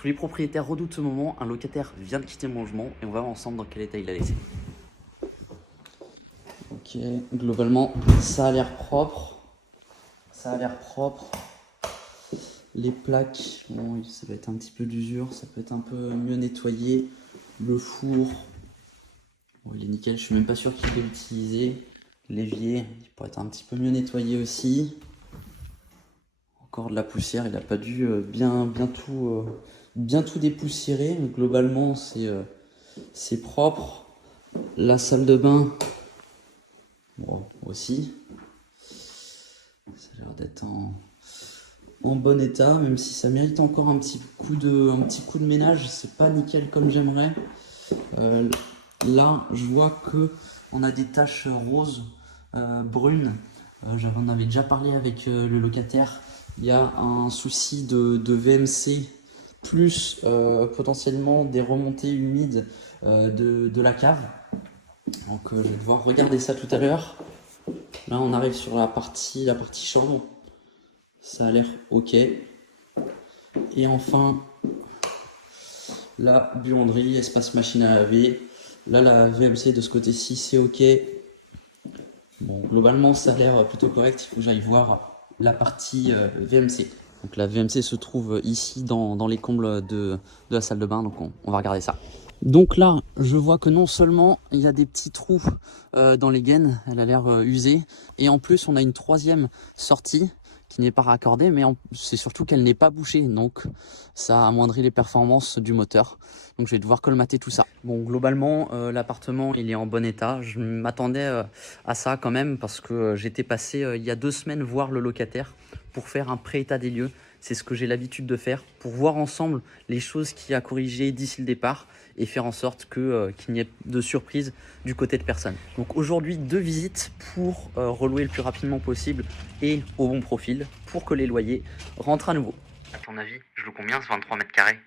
Tous les propriétaires redoutent ce moment, un locataire vient de quitter mon logement et on va voir ensemble dans quel état il l'a laissé. Ok, globalement ça a l'air propre. Ça a l'air propre. Les plaques, bon, ça va être un petit peu d'usure, ça peut être un peu mieux nettoyé. Le four, bon, il est nickel, je suis même pas sûr qu'il peut l'utiliser. L'évier, il pourrait être un petit peu mieux nettoyé aussi. Encore de la poussière, il n'a pas dû bien tout dépoussiérer. Mais globalement, c'est propre. La salle de bain, bon, aussi. Ça a l'air d'être en bon état, même si ça mérite encore un petit coup de ménage. C'est pas nickel comme j'aimerais. Là, je vois que on a des taches roses, brunes. J'en avais déjà parlé avec le locataire. Il y a un souci de VMC, plus potentiellement des remontées humides de la cave. Donc je vais devoir regarder ça tout à l'heure. Là, on arrive sur la partie chambre. Ça a l'air ok. Et enfin, la buanderie, espace machine à laver. Là, la VMC de ce côté-ci, c'est ok. Bon, globalement, ça a l'air plutôt correct. Il faut que j'aille voir la partie VMC. Donc la VMC se trouve ici dans les combles de la salle de bain. Donc on va regarder ça. Donc là, je vois que non seulement il y a des petits trous dans les gaines, elle a l'air usée. Et en plus, on a une troisième sortie qui n'est pas raccordée, mais c'est surtout qu'elle n'est pas bouchée, donc ça amoindrit les performances du moteur. Donc je vais devoir colmater tout ça. Bon, globalement, l'appartement il est en bon état. Je m'attendais à ça quand même parce que j'étais passé il y a 2 semaines voir le locataire pour faire un pré-état des lieux. C'est ce que j'ai l'habitude de faire pour voir ensemble les choses qu'il y a à corriger d'ici le départ et faire en sorte qu'il n'y ait de surprise du côté de personne. Donc aujourd'hui, 2 visites pour relouer le plus rapidement possible et au bon profil pour que les loyers rentrent à nouveau. À ton avis, je loue combien ce 23 mètres carrés ?